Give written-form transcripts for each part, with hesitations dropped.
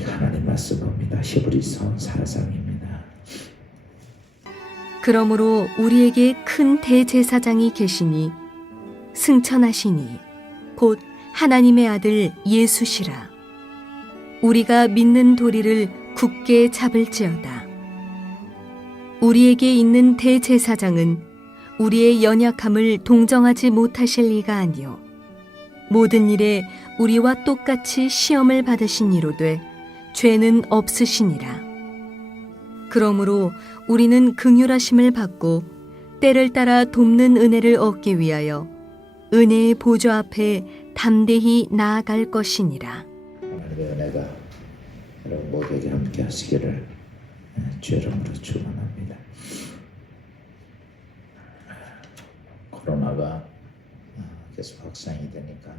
하나님 말씀 봅니다. 히브리서 4장입니다. 그러므로 우리에게 큰 대제사장이 계시니 승천하시니 곧 하나님의 아들 예수시라. 우리가 믿는 도리를 굳게 잡을지어다. 우리에게 있는 대제사장은 우리의 연약함을 동정하지 못하실 리가 아니요 모든 일에 우리와 똑같이 시험을 받으신 이로되 죄는 없으시니라. 그러므로 우리는 긍휼하심을 받고 때를 따라 돕는 은혜를 얻기 위하여 은혜의 보좌 앞에 담대히 나아갈 것이니라. 하나님의 은혜가 여러분 모두에게 함께 하시기를 주의 이름으로 축원합니다. 코로나가 계속 확산이 되니까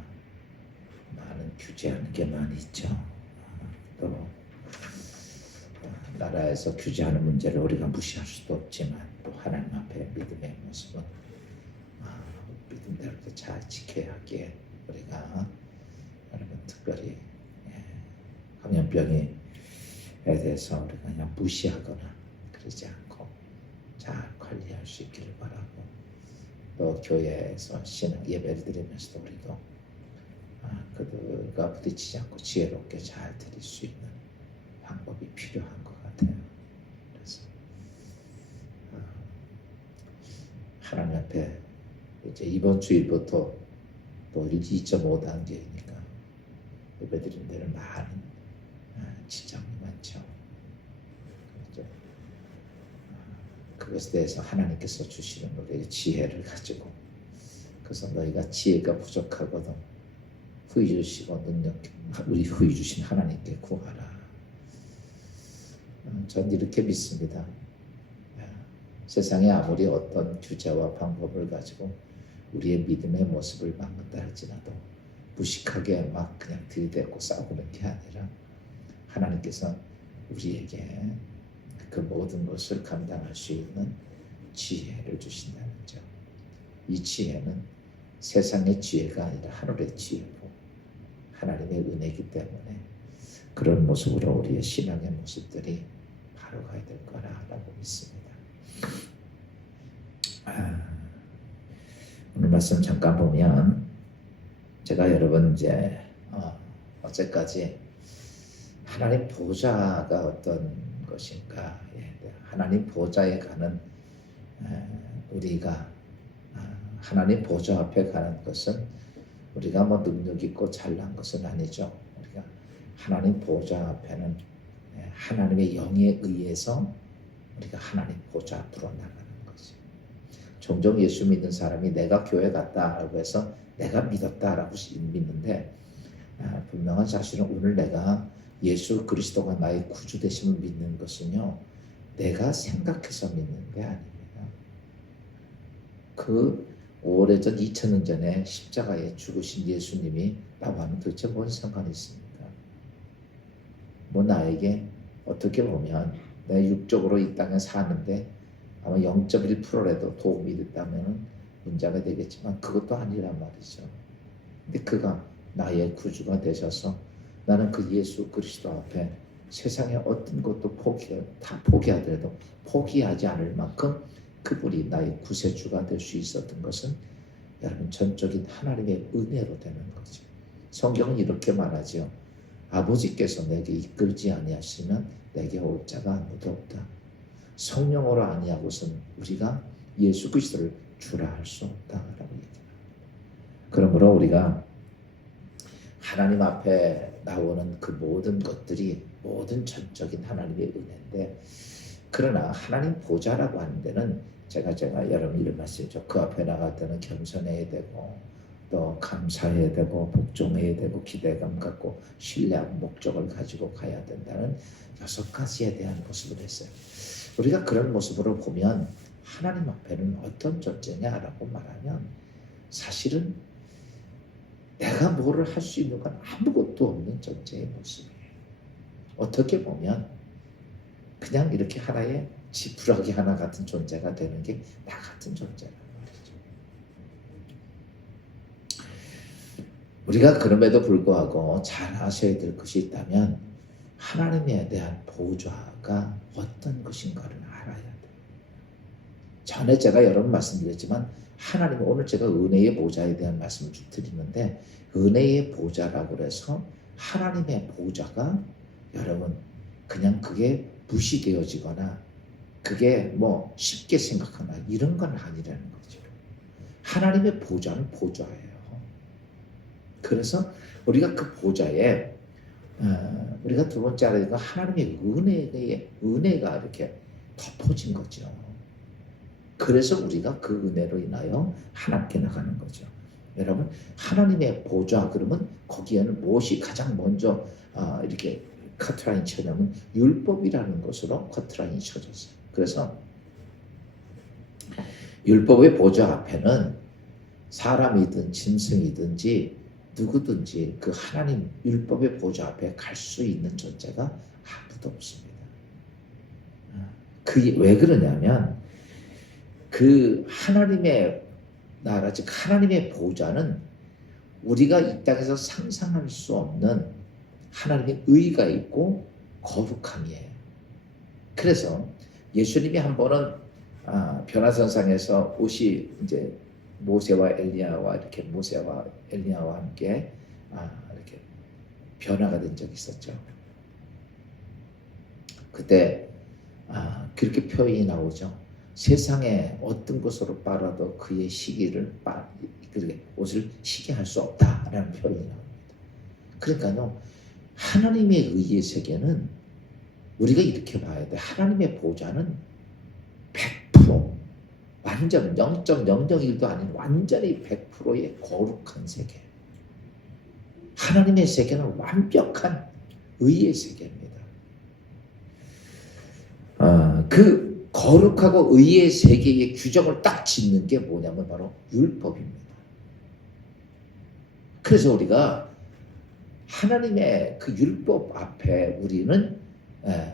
많은 규제하는 게 많이 있죠. 또 나라에서 규제하는 문제를 우리가 무시할 수도 없지만 또 하나님 앞에 믿음의 모습은 믿음대로 잘 지켜야 하기에 우리가 여러분 특별히 감염병에 대해서 우리가 그냥 무시하거나 그러지 않고 잘 관리할 수 있기를 바라고, 또 교회에서 신앙 예배를 드리면서도 우리도 그들과 부딪히지 않고 지혜롭게 잘 드릴 수 있는 방법이 필요한 것 같아요. 그래서 하나님 앞에 이제 이번 주일부터 또 2.5단계이니까 예배 드리는 데는 많은 지장이 많죠. 그렇죠? 그것에 대해서 하나님께서 주시는 우리의 지혜를 가지고, 그래서 너희가 지혜가 부족하거든 후히 주시고 능력 우리 후히 주신 하나님께 구하라. 전 이렇게 믿습니다. 세상에 아무리 어떤 규제와 방법을 가지고 우리의 믿음의 모습을 막는다 할지라도 무식하게 막 그냥 들이대고 싸우는 게 아니라 하나님께서 우리에게 그 모든 것을 감당할 수 있는 지혜를 주신다는 점. 이 지혜는 세상의 지혜가 아니라 하늘의 지혜고 하나님의 은혜이기 때문에 그런 모습으로 우리의 신앙의 모습들이 바로 가야 될 거라고 믿습니다. 오늘 말씀 잠깐 보면 제가 여러분 이제 어제까지 하나님 보좌가 어떤 것인가, 하나님 보좌에 가는 우리가 하나님 보좌 앞에 가는 것은 우리가 뭐 능력 있고 잘난 것은 아니죠. 우리가 하나님 보좌 앞에는 하나님의 영에 의해서 우리가 하나님 보좌 앞으로 나가는 거지. 종종 예수 믿는 사람이 내가 교회 갔다라고 해서 내가 믿었다라고 믿는데, 분명한 사실은 오늘 내가 예수 그리스도가 나의 구주 되심을 믿는 것은요, 내가 생각해서 믿는 게 아닙니다. 그 오래전 2000년 전에 십자가에 죽으신 예수님이 나와 하면 도대체 뭔 상관이 있습니까? 뭐 나에게 어떻게 보면 내가 육적으로 이 땅에 사는데 아마 0.1%라도 도움이 됐다면 문제가 되겠지만 그것도 아니란 말이죠. 근데 그가 나의 구주가 되셔서 나는 그 예수 그리스도 앞에 세상의 어떤 것도 다 포기하더라도 포기하지 않을 만큼 그분이 나의 구세주가 될 수 있었던 것은 여러분 전적인 하나님의 은혜로 되는 거죠. 성경은 이렇게 말하죠. 아버지께서 내게 이끌지 아니하시면 내게 올 자가 아무도 없다. 성령으로 아니하고서는 우리가 예수 그리스도를 주라 할 수 없다라고 얘기합니다. 그러므로 우리가 하나님 앞에 나오는 그 모든 것들이 모든 전적인 하나님의 은혜인데, 그러나 하나님 보좌라고 하는 데는 제가 여러분 이런 말씀이죠. 그 앞에 나갈 때는 겸손해야 되고 또 감사해야 되고 복종해야 되고 기대감 갖고 신뢰하고 목적을 가지고 가야 된다는 6가지에 대한 모습을 했어요. 우리가 그런 모습으로 보면 하나님 앞에는 어떤 존재냐라고 말하면 사실은 내가 뭐를 할 수 있는 건 아무것도 없는 존재의 모습이에요. 어떻게 보면 그냥 이렇게 하나의 지푸라기 하나 같은 존재가 되는 게 나 같은 존재란 말이죠. 우리가 그럼에도 불구하고 잘 아셔야 될 것이 있다면 하나님에 대한 보좌가 어떤 것인가를 알아야 돼. 전에 제가 여러 번 말씀드렸지만 하나님, 오늘 제가 은혜의 보좌에 대한 말씀을 쭉 드리는데, 은혜의 보좌라고 해서 하나님의 보좌가 여러분 그냥 그게 무시되어지거나 그게 뭐 쉽게 생각하나 이런 건 아니라는 거죠. 하나님의 보좌는 보좌예요. 그래서 우리가 그 보좌에 우리가 두 번째 알아야 되는 건 하나님의 은혜가 이렇게 덮어진 거죠. 그래서 우리가 그 은혜로 인하여 하나님께 나가는 거죠. 여러분, 하나님의 보좌 그러면 거기에는 무엇이 가장 먼저 이렇게 커트라인이 쳐냐면 율법이라는 것으로 커트라인이 쳐졌어요. 그래서 율법의 보좌 앞에는 사람이든 짐승이든지 누구든지 그 하나님 율법의 보좌 앞에 갈 수 있는 존재가 아무도 없습니다. 그게 왜 그러냐면 그 하나님의 나라, 즉 하나님의 보좌는 우리가 이 땅에서 상상할 수 없는 하나님의 의가 있고 거룩함이에요. 그래서 예수님이 한 번은 변화선상에서 옷이 이제 모세와 엘리야와 함께 이렇게 변화가 된 적이 있었죠. 그때 그렇게 표현이 나오죠. 세상에 어떤 것으로 빨아도 그의 옷을 시게 할 수 없다라는 표현이 나옵니다. 그러니까요, 하나님의 의의 세계는 우리가 이렇게 봐야 돼. 하나님의 보좌는 100% 완전 0.001도 아닌 완전히 100%의 거룩한 세계. 하나님의 세계는 완벽한 의의 세계입니다. 그 거룩하고 의의 세계의 규정을 딱 짓는 게 뭐냐면 바로 율법입니다. 그래서 우리가 하나님의 그 율법 앞에 우리는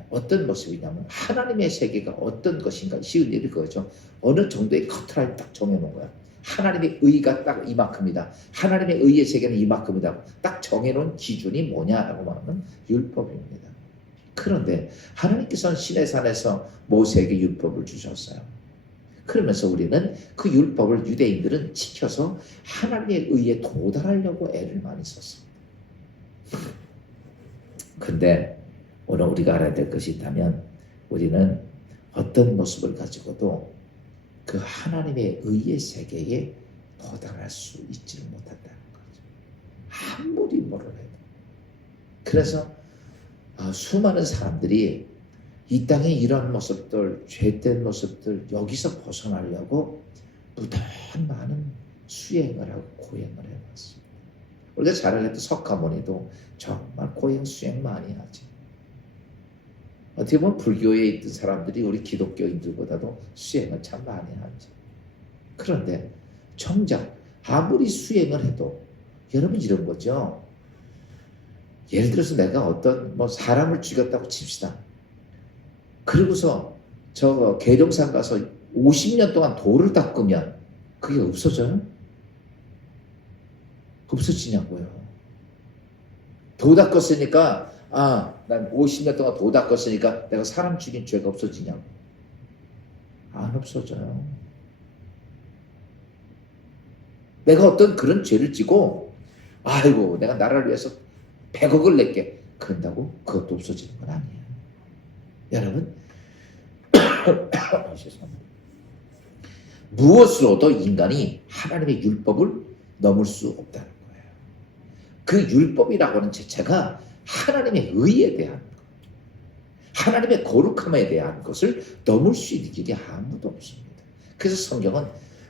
어떤 모습이냐면 하나님의 세계가 어떤 것인가 쉬운 일이 그거죠. 어느 정도의 커트라인 딱 정해놓은 거야. 하나님의 의가 딱 이만큼이다. 하나님의 의의 세계는 이만큼이다. 딱 정해놓은 기준이 뭐냐라고 말하면 율법입니다. 그런데 하나님께서는 시내산에서 모세에게 율법을 주셨어요. 그러면서 우리는 그 율법을 유대인들은 지켜서 하나님의 의에 도달하려고 애를 많이 썼습니다. 근데 오늘 우리가 알아야 될 것이 있다면 우리는 어떤 모습을 가지고도 그 하나님의 의의 세계에 도달할 수 있지를 못한다는 거죠. 아무리 뭐를 해도. 그래서 수많은 사람들이 이 땅에 이런 모습들, 죄된 모습들 여기서 벗어나려고 무단 많은 수행을 하고 고행을 해왔습니다. 우리가 잘 알겠던 석가모니도 정말 고행 수행 많이 하지. 어떻게 보면 불교에 있던 사람들이 우리 기독교인들보다도 수행을 참 많이 하지. 그런데 정작 아무리 수행을 해도 여러분 이런 거죠. 예를 들어서 내가 어떤 사람을 죽였다고 칩시다. 그리고서 저 계룡산 가서 50년 동안 돌을 닦으면 그게 없어져요? 없어지냐고요. 도 닦았으니까 난 50년 동안 도 닦았으니까 내가 사람 죽인 죄가 없어지냐고. 안 없어져요. 내가 어떤 그런 죄를 지고 아이고 내가 나라를 위해서 100억을 낼게. 그런다고 그것도 없어지는 건 아니에요. 여러분 무엇으로도 인간이 하나님의 율법을 넘을 수 없다는 거예요. 그 율법이라고 하는 자체가 하나님의 의에 대한 것, 하나님의 거룩함에 대한 것을 넘을 수 있는 길이 아무도 없습니다. 그래서 성경은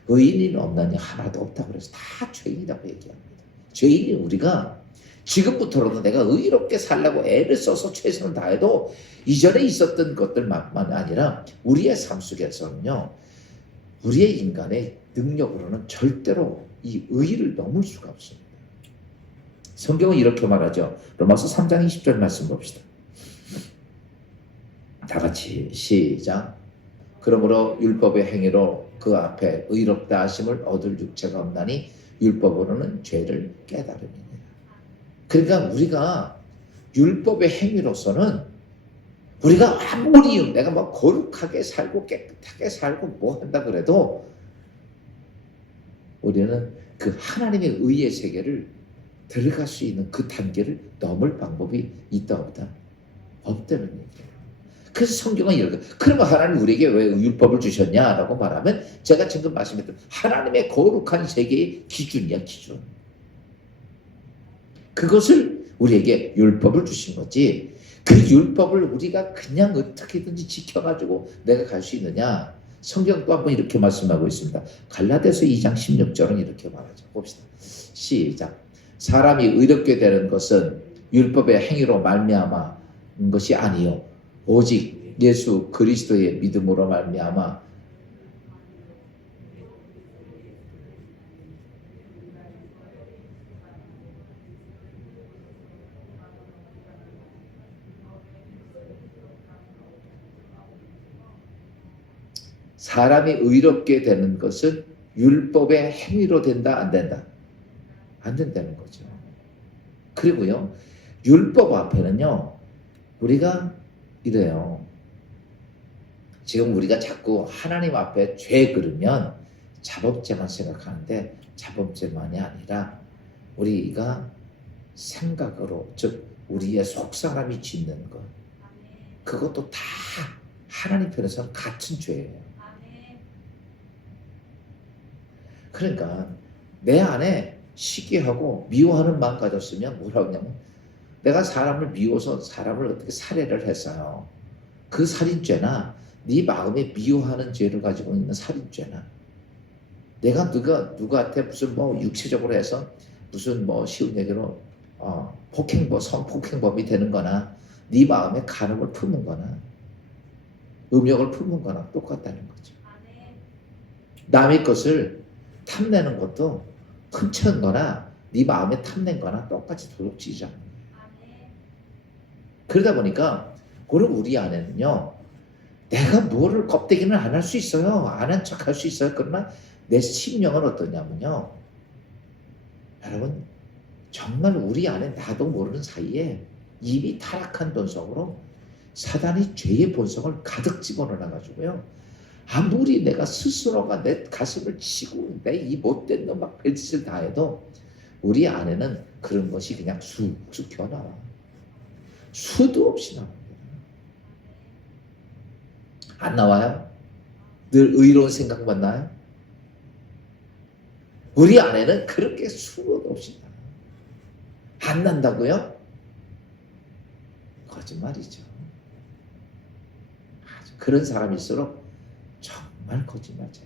의인이 없나니 하나도 없다고 그래서 다 죄인이라고 얘기합니다. 죄인이 우리가 지금부터라도 내가 의롭게 살려고 애를 써서 최선을 다해도 이전에 있었던 것들만 아니라 우리의 삶 속에서는요, 우리의 인간의 능력으로는 절대로 이 의를 넘을 수가 없습니다. 성경은 이렇게 말하죠. 로마서 3장 20절 말씀 봅시다. 다 같이 시작. 그러므로 율법의 행위로 그 앞에 의롭다 하심을 얻을 육체가 없나니 율법으로는 죄를 깨달음이니라. 그러니까 우리가 율법의 행위로서는 우리가 아무리 내가 뭐 거룩하게 살고 깨끗하게 살고 뭐 한다 그래도 우리는 그 하나님의 의의 세계를 들어갈 수 있는 그 단계를 넘을 방법이 있다 없다? 없다는 얘기예요. 그래서 성경은 이렇게, 그러면 하나님 우리에게 왜 율법을 주셨냐라고 말하면 제가 지금 말씀했던 하나님의 거룩한 세계의 기준이야, 기준. 그것을 우리에게 율법을 주신 거지, 그 율법을 우리가 그냥 어떻게든지 지켜가지고 내가 갈 수 있느냐? 성경 또 한번 이렇게 말씀하고 있습니다. 갈라디아서 2장 16절은 이렇게 말하죠. 봅시다. 시작. 사람이 의롭게 되는 것은 율법의 행위로 말미암아 것이 아니요 오직 예수 그리스도의 믿음으로 말미암아 사람이 의롭게 되는 것은 율법의 행위로 된다, 안 된다? 안 된다는 거죠. 그리고요, 율법 앞에는요, 우리가 이래요. 지금 우리가 자꾸 하나님 앞에 죄 그러면 자범죄만 생각하는데 자범죄만이 아니라 우리가 생각으로, 즉 우리의 속사람이 짓는 것, 그것도 다 하나님 편에서는 같은 죄예요. 그러니까 내 안에 시기하고 미워하는 마음 가졌으면 뭐라고 하냐면, 내가 사람을 미워서 사람을 어떻게 살해를 했어요. 그 살인죄나 네 마음에 미워하는 죄를 가지고 있는 살인죄나, 내가 누구한테 무슨 뭐 육체적으로 해서 무슨 뭐 쉬운 얘기로 성폭행범이 되는 거나 네 마음에 간음을 품는 거나 음욕을 품는 거나 똑같다는 거죠. 남의 것을 탐내는 것도 훔친 거나 네 마음에 탐낸 거나 똑같이 도둑질이잖아요. 그러다 보니까 그럼 우리 안에는요, 내가 뭐를 껍데기는 안 할 수 있어요. 안 한 척 할 수 있어요. 그러나 내 심령은 어떠냐면요, 여러분, 정말 우리 안에 나도 모르는 사이에 이미 타락한 본성으로 사단이 죄의 본성을 가득 집어넣어가지고요, 아무리 내가 스스로가 내 가슴을 치고 내 이 못된 놈 막 별짓을 다 해도 우리 안에는 그런 것이 그냥 쑥쑥 튀어나와. 수도 없이 나옵니다. 안 나와요? 늘 의로운 생각만 나요? 우리 안에는 그렇게 수도 없이 나요. 안 난다고요? 거짓말이죠. 그런 사람일수록 정말 거짓말이죠.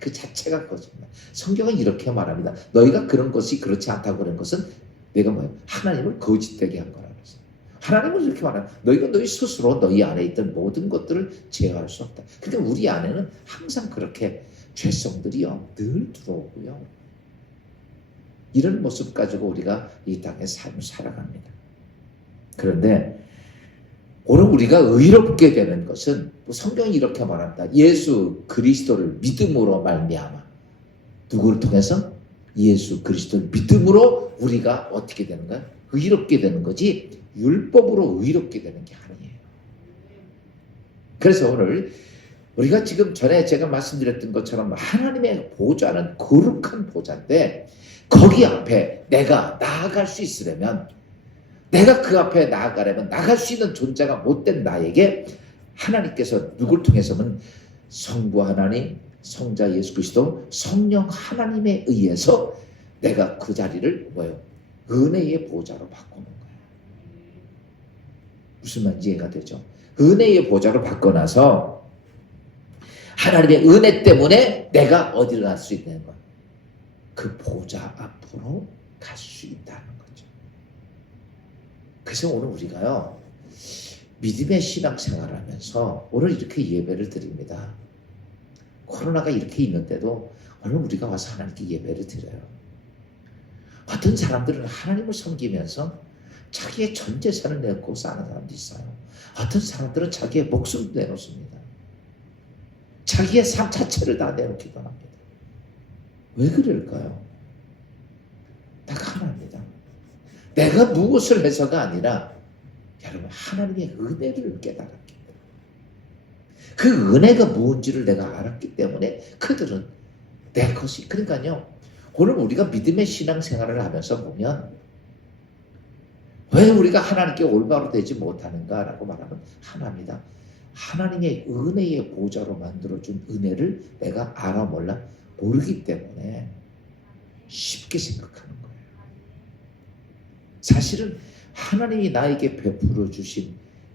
그 자체가 거짓말. 성경은 이렇게 말합니다. 너희가 그런 것이 그렇지 않다고 그런 것은 내가 뭐예요? 하나님을 거짓되게 한 거라 그랬어요. 하나님은 이렇게 말합니다. 너희가 너희 스스로 너희 안에 있던 모든 것들을 제어할 수 없다. 그러니까 우리 안에는 항상 그렇게 죄성들이요, 늘 들어오고요. 이런 모습 가지고 우리가 이 땅의 삶을 살아갑니다. 그런데 오늘 우리가 의롭게 되는 것은 성경이 이렇게 말합니다. 예수 그리스도를 믿음으로 말미암아. 누구를 통해서? 예수 그리스도를 믿음으로 우리가 어떻게 되는 거야? 의롭게 되는 거지, 율법으로 의롭게 되는 게 아니에요. 그래서 오늘 우리가 지금 전에 제가 말씀드렸던 것처럼 하나님의 보좌는 거룩한 보좌인데, 거기 앞에 내가 나아갈 수 있으려면, 내가 그 앞에 나아가려면 나갈 수 있는 존재가 못된 나에게 하나님께서 누굴 통해서는 성부 하나님, 성자 예수 그리스도, 성령 하나님에 의해서 내가 그 자리를 뭐예요? 은혜의 보좌로 바꾸는 거예요. 무슨 말인지 이해가 되죠? 은혜의 보좌로 바꿔놔서 하나님의 은혜 때문에 내가 어디를 갈 수 있는 거예요? 그 보좌 앞으로 갈 수 있다는 거죠. 그래서 오늘 우리가요, 믿음의 신앙생활을 하면서 오늘 이렇게 예배를 드립니다. 코로나가 이렇게 있는데도 오늘 우리가 와서 하나님께 예배를 드려요. 어떤 사람들은 하나님을 섬기면서 자기의 전 재산을 내놓고 사는 사람도 있어요. 어떤 사람들은 자기의 목숨도 내놓습니다. 자기의 삶 자체를 다 내놓기도 합니다. 왜 그럴까요? 딱 하나입니다. 내가 무엇을 해서가 아니라 여러분 하나님의 은혜를 깨달았기 때문에 그 은혜가 무엇인지를 내가 알았기 때문에 그들은 내 것이 그러니까요. 오늘 우리가 믿음의 신앙생활을 하면서 보면 왜 우리가 하나님께 올바로 되지 못하는가라고 말하면 하나입니다. 하나님의 은혜의 보좌로 만들어준 은혜를 내가 알아 몰라 모르기 때문에 쉽게 생각하는 거예요. 사실은 하나님이 나에게 베풀어 주신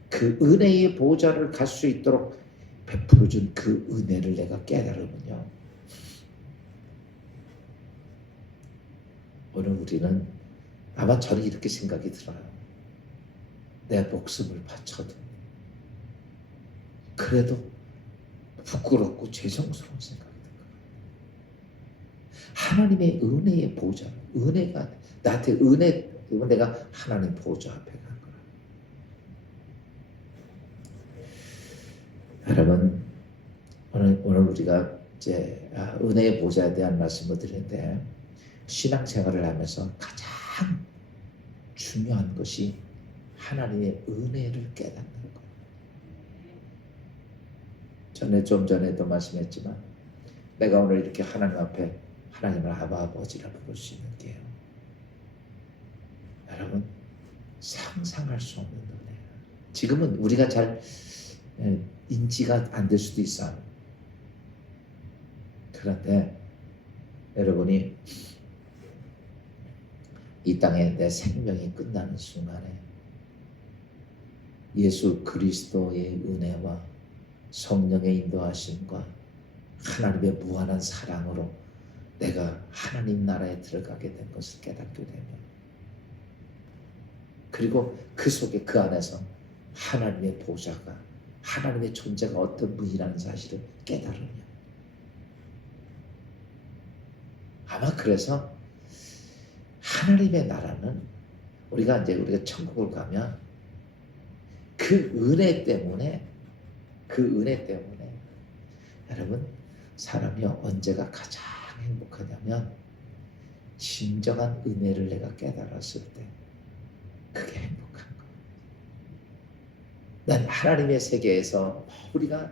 그 은혜의 보좌를 갈 수 있도록 베풀어 준 그 은혜를 내가 깨달으면요. 오늘 우리는 아마 저는 이렇게 생각이 들어요. 내 목숨을 바쳐도 그래도 부끄럽고 죄송스러운 생각이 들어요. 하나님의 은혜의 보좌, 은혜가 나한테 은혜, 내가 하나님 보좌 앞에 간 거라. 여러분, 오늘 우리가 이제 은혜의 보좌에 대한 말씀을 드리는데 신앙생활을 하면서 가장 중요한 것이 하나님의 은혜를 깨닫는 거예요. 좀 전에도 말씀했지만 내가 오늘 이렇게 하나님 앞에 하나님을 아버지라 부를 수 있는 게요. 여러분 상상할 수 없는 은혜예요. 지금은 우리가 잘 인지가 안 될 수도 있어요. 그런데 여러분이 이 땅에 내 생명이 끝나는 순간에 예수 그리스도의 은혜와 성령의 인도하심과 하나님의 무한한 사랑으로 내가 하나님 나라에 들어가게 된 것을 깨닫게 되면 그리고 그 속에 그 안에서 하나님의 보좌가 하나님의 존재가 어떤 분이라는 사실을 깨달으면 아마 그래서 하나님의 나라는 우리가 천국을 가면 그 은혜 때문에 여러분 사람이 언제가 가장 행복하냐면 진정한 은혜를 내가 깨달았을 때 그게 행복한 거예요. 난 하나님의 세계에서 우리가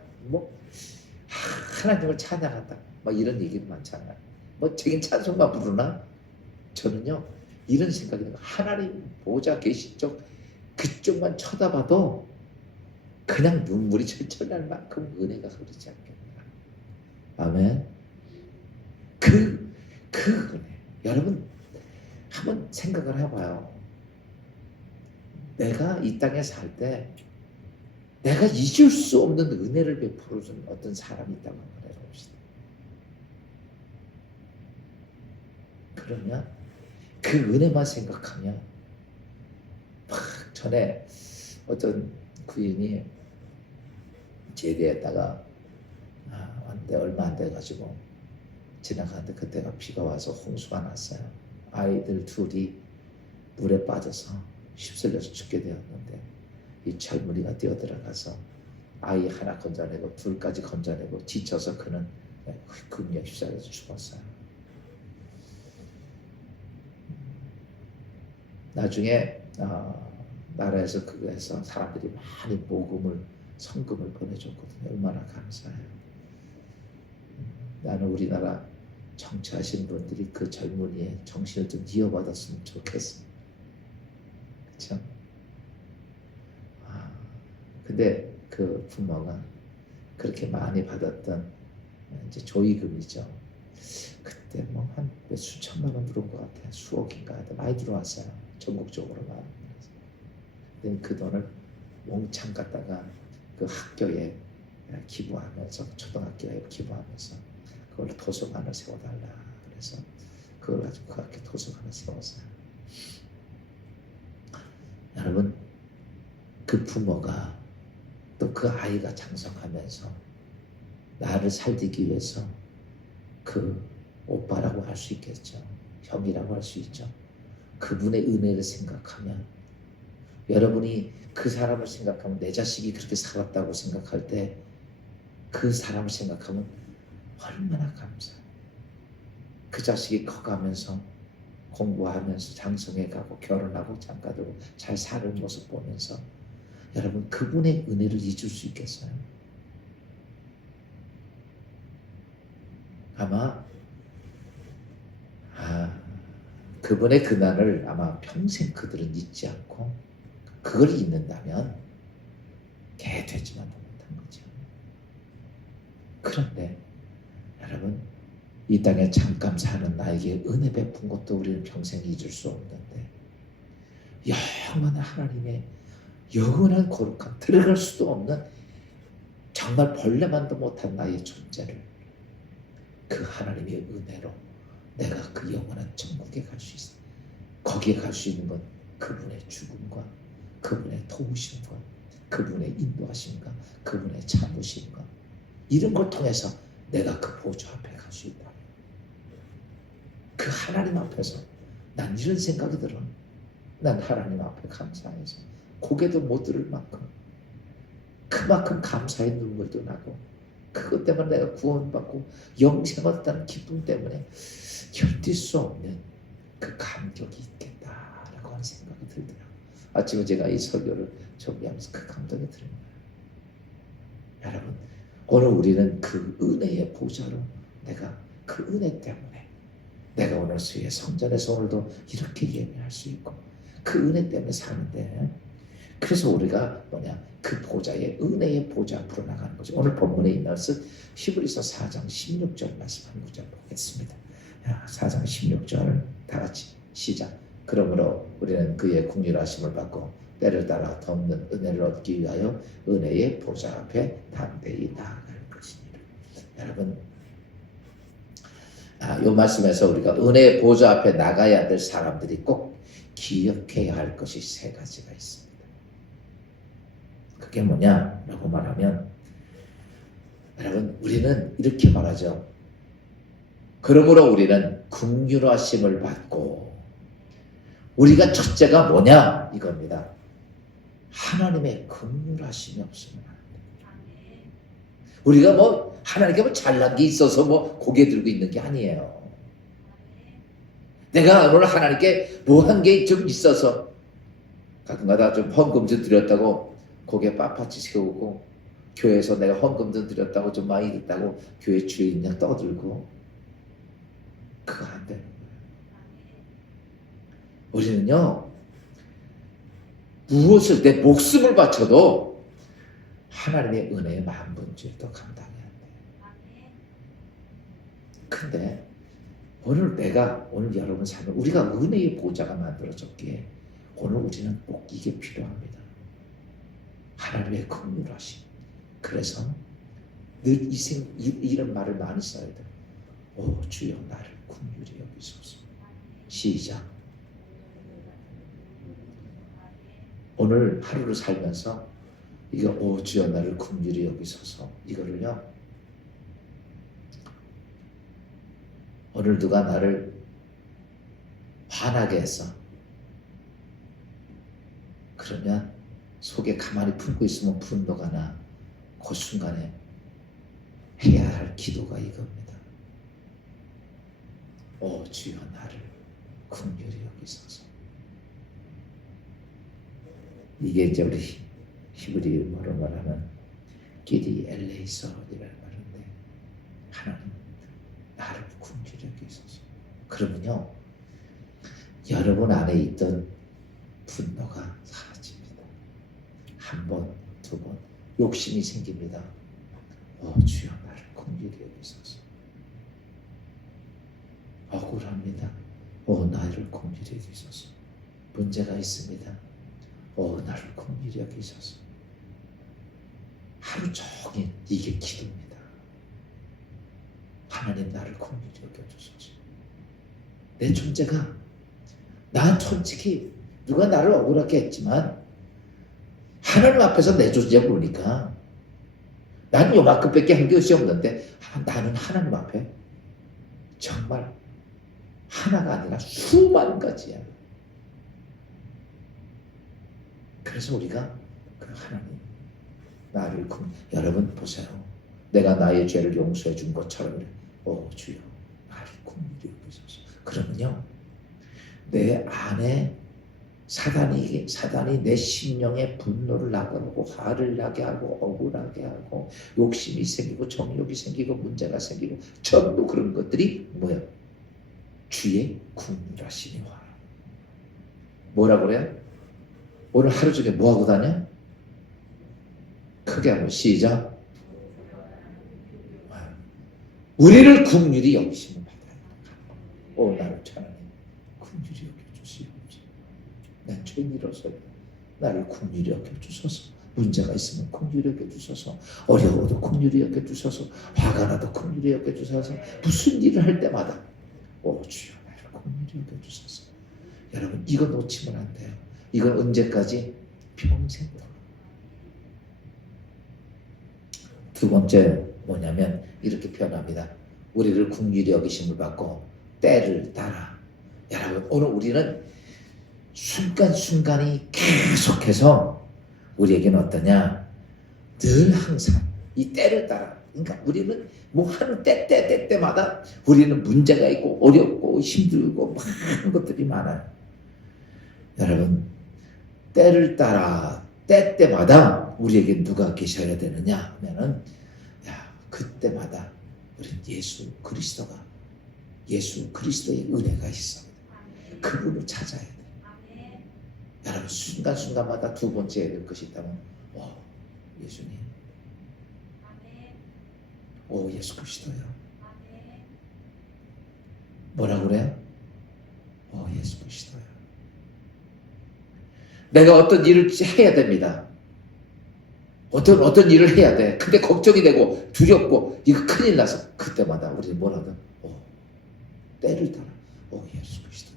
하나님을 찬양한다 이런 얘기 많잖아요. 제겐 찬송만 부르나? 저는요 이런 생각이 들어요. 하나님 보좌 계신 그쪽만 쳐다봐도 그냥 눈물이 철철 날 만큼 은혜가 흐르지 않겠나. 아멘. 그 은혜. 여러분 한번 생각을 해봐요. 내가 이 땅에 살 때 내가 잊을 수 없는 은혜를 베풀어 준 어떤 사람이 있다고 한번 해봅시다. 그러면 그 은혜만 생각하면 전에 어떤 부인이 제대했다가 얼마 안 돼가지고 지나가는데 그때가 비가 와서 홍수가 났어요. 아이들 둘이 물에 빠져서 휩쓸려서 죽게 되었는데 이 젊은이가 뛰어들어가서 아이 하나 건져내고 둘까지 건져내고 지쳐서 그는 금리에 휩쓸려서 죽었어요. 나중에 나라에서 그거에서 사람들이 많이 성금을 보내줬거든요. 얼마나 감사해요. 나는 우리나라 정치하시는 분들이 그 젊은이의 정신을 좀 이어받았으면 좋겠어. 그렇죠? 근데 그 부모가 그렇게 많이 받았던 이제 조의금이죠. 그때 한 수천만 원 들어온 것 같아요. 수억인가 많이 들어왔어요. 전국적으로 많이. 근데 그 돈을 몽창 갖다가 그 학교에 기부하면서 초등학교에 기부하면서 그걸 도서관을 세워달라 그래서 그걸 가지고 그 학교 도서관을 세웠어요. 여러분 그 부모가 또 그 아이가 장성하면서 나를 살리기 위해서 그 오빠라고 할 수 있겠죠. 형이라고 할 수 있죠. 그분의 은혜를 생각하면 여러분이 그 사람을 생각하면 내 자식이 그렇게 살았다고 생각할 때 그 사람을 생각하면 얼마나 감사해요. 그 자식이 커가면서 공부하면서 장성해 가고 결혼하고 장가들고 잘 사는 모습 보면서 여러분 그분의 은혜를 잊을 수 있겠어요? 아마 그분의 그날을 아마 평생 그들은 잊지 않고 그걸 잊는다면 개 되지만 못한 거죠. 그런데 여러분 이 땅에 잠깐 사는 나에게 은혜 베푼 것도 우리는 평생 잊을 수 없는데 영원한 하나님의 영원한 거룩한 들어갈 수도 없는 정말 벌레만도 못한 나의 존재를 그 하나님의 은혜로 내가 그 영원한 천국에 갈 수 있어. 거기에 갈 수 있는 건 그분의 죽음과 그분의 도우심과 그분의 인도하심과 그분의 참으심과 이런 걸 통해서 내가 그 보좌 앞에 갈 수 있다. 그 하나님 앞에서 난 이런 생각이 들어. 난 하나님 앞에 감사해서 고개도 못 들을 만큼 그만큼 감사의 눈물도 나고 그것 때문에 내가 구원받고 영생을 얻었다는 기쁨 때문에 견딜 수 없는 그 감격이 있겠다라고 하는 생각이 들더라고요. 아침에 제가 이 설교를 준비하면서 그 감동이 드는 거예요. 여러분 오늘 우리는 그 은혜의 보좌로 내가 그 은혜 때문에 내가 오늘 수의 성전에서 오늘도 이렇게 예배할 수 있고 그 은혜 때문에 사는데 그래서 우리가 그 보좌의 은혜의 보좌 앞으로 나가는 거죠. 오늘 본문에 있는 것은 히브리서 4장 16절 말씀 한 구절 보겠습니다. 4장 16절 다 같이 시작. 그러므로 우리는 그의 긍휼하심을 받고 때를 따라 덮는 은혜를 얻기 위하여 은혜의 보좌 앞에 담대히 나아갈 것이니라. 여러분 이 말씀에서 우리가 은혜의 보좌 앞에 나가야 될 사람들이 꼭 기억해야 할 것이 세 가지가 있습니다. 그게 뭐냐라고 말하면 여러분 우리는 이렇게 말하죠. 그러므로 우리는 긍휼하심을 받고 우리가 첫째가 뭐냐 이겁니다. 하나님의 긍휼하심이 없으면 안 돼. 우리가 하나님께 잘난 게 있어서 고개 들고 있는 게 아니에요. 내가 오늘 하나님께 한 게 좀 있어서 가끔가다 좀 헌금 좀 드렸다고 고개 빳빳이 세우고 교회에서 내가 헌금 좀 드렸다고 좀 많이 됐다고 교회 주인냥 떠들고 그거 안 되는 거예요. 우리는요 무엇을 내 목숨을 바쳐도 하나님의 은혜의 만분주에 또 감당해야 돼. 근데 오늘 여러분 삶에 우리가 은혜의 보좌가 만들어졌기에 오늘 우리는 꼭 이게 필요합니다. 하나님의 긍휼하심. 그래서 늘 이런 말을 많이 써야 돼. 오 주여 나를 긍휼히 여기소서. 시작. 오늘 하루를 살면서 이거 오 주여 나를 긍휼히 여기소서 이거를요 오늘 누가 나를 화나게 했어 그러면 속에 가만히 품고 있으면 분노가 나 그 순간에 해야 할 기도가 이겁니다. 오 주여 나를 긍휼히 여기소서. 이게 이제 우리 히브리어로 말하면 기디 엘레이서이라는 말인데 하나님 나를 긍휼히 여기소서. 그러면요 여러분 안에 있던 분노가 사라집니다. 한 번, 두 번 욕심이 생깁니다. 주여 나를 긍휼히 여기소서. 억울합니다. 나를 긍휼히 여기소서. 문제가 있습니다. 나를 긍휼히 여기소서. 하루 종일 이게 기도입니다. 하나님 나를 긍휼히 여겨주소서. 내 존재가 난 솔직히 누가 나를 억울하게 했지만 하나님 앞에서 내 존재 보니까 나는 요만큼밖에 한 것이 없는데 나는 하나님 앞에 정말 하나가 아니라 수만 가지야. 그래서 우리가 그 하나님 나를 여러분 보세요. 내가 나의 죄를 용서해 준 것처럼 그래. 주여 나를 긍휼히 여기소서. 그러면요 내 안에 사단이 내 심령에 분노를 나게 하고 화를 나게 하고 억울하게 하고 욕심이 생기고 정욕이 생기고 문제가 생기고 전부 그런 것들이 뭐예요? 주의 국률하심이 와. 뭐라 그래요? 오늘 하루 중에 뭐하고 다녀? 크게 한번 시작. 우리를 국률이 여기심을 받아요. 나를 하나님 국률이 여겨주시옵소서. 난 죄인이로서 나를 국률이 여겨주소서. 문제가 있으면 국률이 여겨주소서. 어려워도 국률이 여겨주소서. 화가 나도 국률이 여겨주소서. 무슨 일을 할 때마다 주여 나를 국률이 여겨주소서. 여러분 이거 놓치면 안 돼요. 이건 언제까지? 평생도록. 두 번째 뭐냐면 이렇게 표현합니다. 우리를 긍휼히 여기심을 받고 때를 따라. 여러분 오늘 우리는 순간순간이 계속해서 우리에게는 어떠냐? 늘 항상 이 때를 따라. 그러니까 우리는 뭐 하는 때마다 우리는 문제가 있고 어렵고 힘들고 많은 것들이 많아요. 여러분 때를 따라 때마다 우리에게 누가 계셔야 되느냐 하면은 그때마다 우리는 예수 그리스도의 은혜가 있어. 그분을 찾아야 돼. 여러분 순간순간마다 두 번째 해야 될 것이 있다면 예수님, 예수 그리스도요. 뭐라 그래요? 예수 그리스도요. 내가 어떤 일을 해야 됩니다. 어떤 일을 해야 돼. 근데 걱정이 되고 두렵고 이거 큰일 나서 그때마다 우리는 뭐라든 때를 따라 예수 그리스도.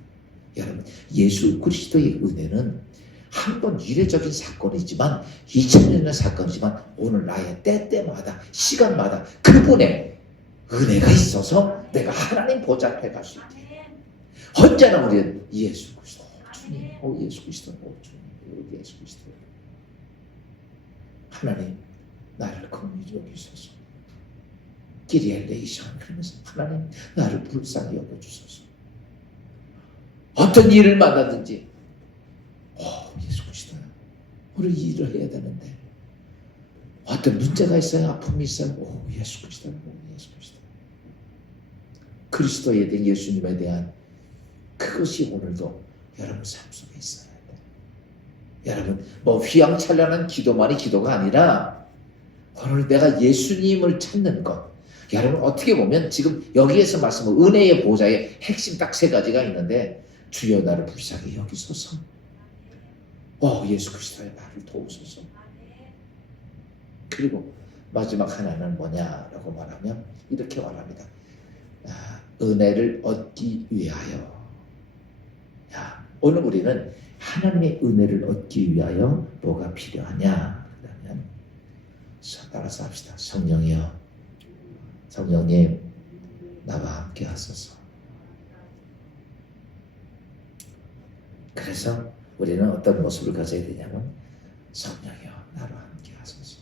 여러분 예수 그리스도의 은혜는 한 번 이례적인 사건이지만 2000년의 사건이지만 오늘 나의 때마다 시간마다 그분의 은혜가 있어서 내가 하나님 보좌 앞에 갈 수 있게. 언제나 우리는 예수 그리스도 주님, 예수 그리스도 주님, 예수 그리스도. 하나님 나를 긍휼히 여기소서. 기리엘레이션 그러면서 하나님 나를 불쌍히 여겨주소서. 어떤 일을 만나든지 예수 그리스도야. 우리 이 일을 해야 되는데 어떤 문제가 있어요. 아픔이 있어요. 예수 그리스도야. 예수 그리스도. 그리스도에 대한 예수님에 대한 그것이 오늘도 여러분 삶 속에 있어야 돼. 여러분 휘황찬란한 기도만이 기도가 아니라 오늘 내가 예수님을 찾는 것. 여러분 어떻게 보면 지금 여기에서 말씀은 은혜의 보좌의 핵심 딱 세 가지가 있는데 주여 나를 불쌍히 여기소서. 예수 그리스도의 나를 도우소서. 그리고 마지막 하나는 뭐냐라고 말하면 이렇게 말합니다. 은혜를 얻기 위하여. 오늘 우리는 하나님의 은혜를 얻기 위하여 뭐가 필요하냐? 그러면 따라서 합시다. 성령이여, 성령님 나와 함께 하소서. 그래서 우리는 어떤 모습을 가져야 되냐면 성령이여 나와 함께 하소서.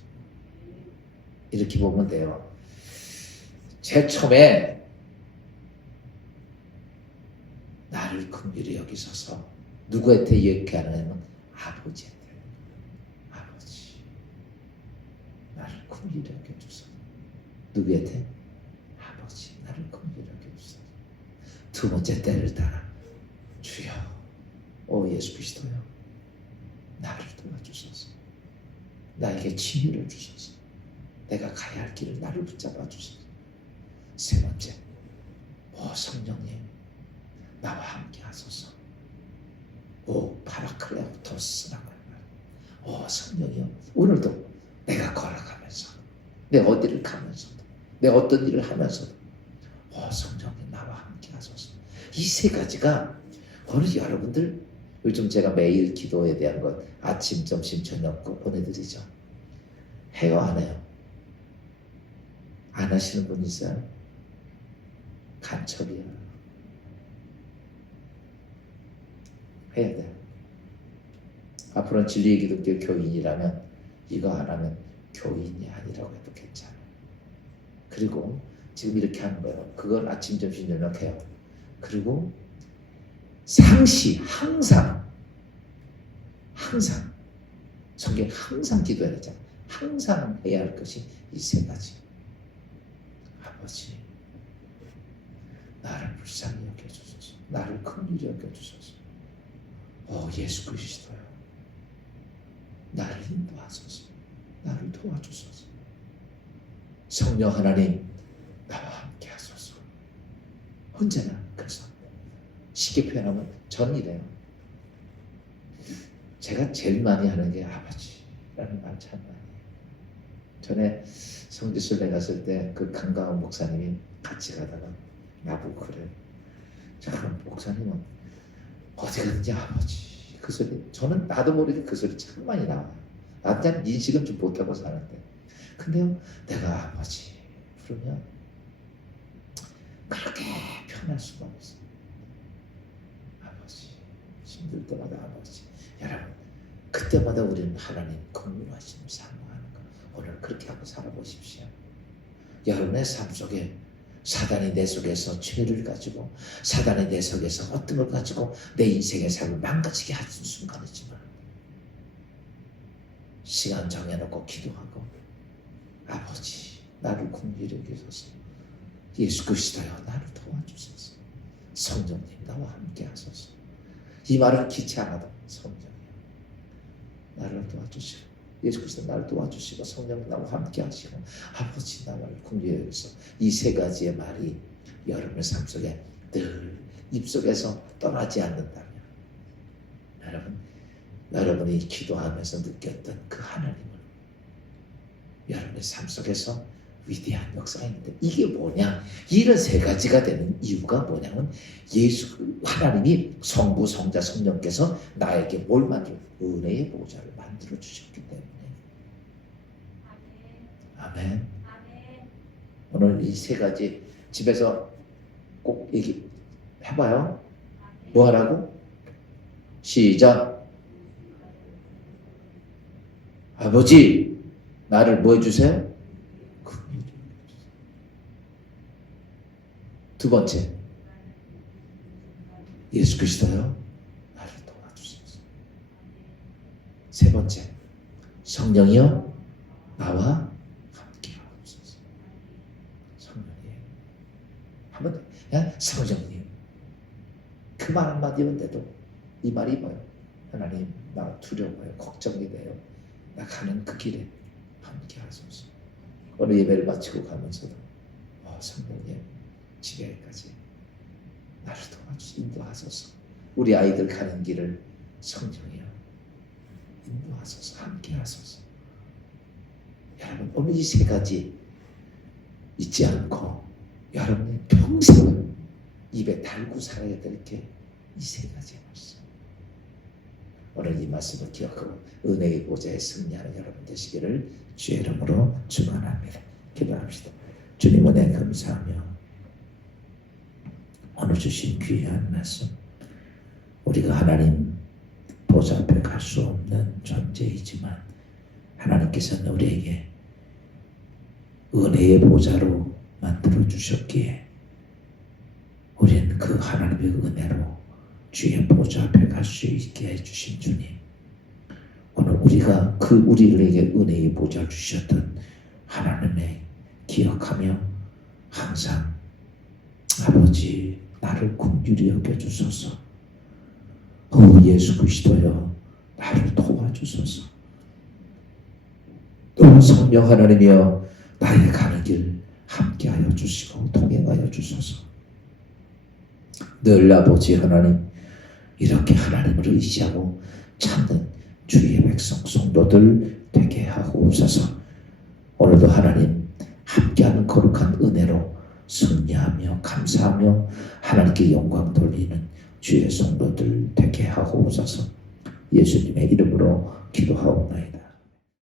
이렇게 보면 돼요. 제일 처음에 나를 긍휼히 여기소서. 누구한테 이렇게 하냐면 아버지한테. 아버지 나를 긍휼히 여겨주소서. 누구한테? 아버지 나를 긍휼히 여겨주소서. 두 번째 때를 따라 주여 예수 그리스도여 나를 도와주소서. 나에게 치유를 주소서. 내가 가야 할 길을 나를 붙잡아 주소서. 세 번째 성령님 나와 함께 하소서. 파라클레오토스라고 하는 성령이여 오늘도 내가 걸어가면서 내 어디를 가면서도 내 어떤 일을 하면서도 성령님 나와 함께 하소서. 이 세 가지가 오늘 여러분들 요즘 제가 매일 기도에 대한 것 아침, 점심, 저녁 꼭 보내드리죠. 해요 안 해요? 안 하시는 분 있어요? 간첩이야. 해야 돼. 앞으로는 진리의 기독교 교인이라면 이거 안 하면 교인이 아니라고 해도 괜찮아요. 그리고 지금 이렇게 하는 거예요. 그건 아침, 점심, 저녁 해요. 그리고 상시 항상 성경 항상 기도해야 되잖아. 항상 해야 할 것이 이 세 가지. 아버지, 나를 불쌍히 여겨주소서. 나를 긍휼히 여겨주소서. 예수 그리스도요, 나를 인도하소서. 나를 도와주소서. 성령 하나님, 나와 함께 하소서. 언제나. 그래서 쉽게 표현하면 전이래요. 제가 제일 많이 하는 게 아버지라는 말 참 많이 해요. 전에 성지순례 갔을 때 그 강강원 목사님이 같이 가다가 나보고 그래요. 자, 그럼 목사님은 어디 가든지 아버지, 그 소리, 저는 나도 모르게 그 소리 참 많이 나와요. 나한테는 인식은 좀 못하고 사는데, 근데요, 내가 아버지 부르면 그렇게 편할 수가 없어요. 아버지, 힘들 때마다 아버지. 여러분, 그때마다 우리는 하나님 긍휼하심을 사모하는 거, 오늘 그렇게 하고 살아보십시오. 여러분의 삶 속에 사단이 내 속에서 죄를 가지고, 사단이 내 속에서 어떤 걸 가지고 내 인생의 삶을 망가지게 하는 순간이지만, 시간 정해놓고 기도하고, 아버지, 나를 긍휼히 여기소서. 예수 그리스도여, 나를 도와주소서. 성령님, 나와 함께 하소서. 이 말을 기체 않아도 성령이여, 나를 도와주시고, 예수 그리스도 나를 도와주시고, 성령님 나와 함께 하시고, 아버지, 나를 긍휼히 여기소서. 이 세 가지의 말이 여러분의 삶 속에 늘 입속에서 떠나지 않는다면, 여러분이 기도하면서 느꼈던 그 하나님을 여러분의 삶 속에서 위대한 역사가 있는데, 이게 뭐냐? 이런 세 가지가 되는 이유가 뭐냐면, 하나님이 성부, 성자, 성령께서 나에게 뭘 만들어? 은혜의 보좌를 만들어 주셨기 때문에. 아멘. 오늘 이 세 가지 집에서 꼭 얘기해봐요. 뭐 하라고? 시작. 아버지, 나를 뭐 해주세요? 두 번째, 예수 그리스도요, 나를 도와주소서. 세 번째, 성령이여, 나와 함께 하옵소서. 성령님, 한번 성령님, 그 말 한마디면 돼도 이 말이 뭐예요? 하나님, 나 두려워요, 걱정이 돼요. 나 가는 그 길에 함께 하소서. 오늘 예배를 마치고 가면서도 성령님, 집에까지 나를 도와주시, 인도하소서. 우리 아이들 가는 길을 성령이여 인도하소서, 함께 하소서. 여러분, 오늘 이 세 가지 잊지 않고 여러분이 평생 입에 달고 살아야 될 게 이 세 가지의 말씀. 오늘 이 말씀을 기억하고 은혜의 보좌에 승리하는 여러분 되시기를 주의 이름으로 축원합니다. 기도합시다. 주님, 은혜 감사하며 오늘 주신 귀한 말씀, 우리가 하나님 보좌 앞에 갈 수 없는 존재이지만 하나님께서는 우리에게 은혜의 보좌로 만들어 주셨기에 우리는 그 하나님의 은혜로 주의 보좌 앞에 갈 수 있게 해주신 주님, 오늘 우리가 우리에게 은혜의 보좌 주셨던 하나님의 기억하며 항상 아버지, 나를 긍휼히 여겨주소서. 예수 그리스도여, 나를 도와주소서. 또 성령 하나님이여, 나의 가는 길 함께하여 주시고 동행하여 주소서. 늘 아버지 하나님, 이렇게 하나님을 의지하고 찾는 주의 백성 성도들 되게 하옵소서. 오늘도 하나님 함께하는 거룩한 은혜로 승리하며 감사하며 하나님께 영광 돌리는 주의 성도들 되게 하옵소서. 예수님의 이름으로 기도하옵나이다.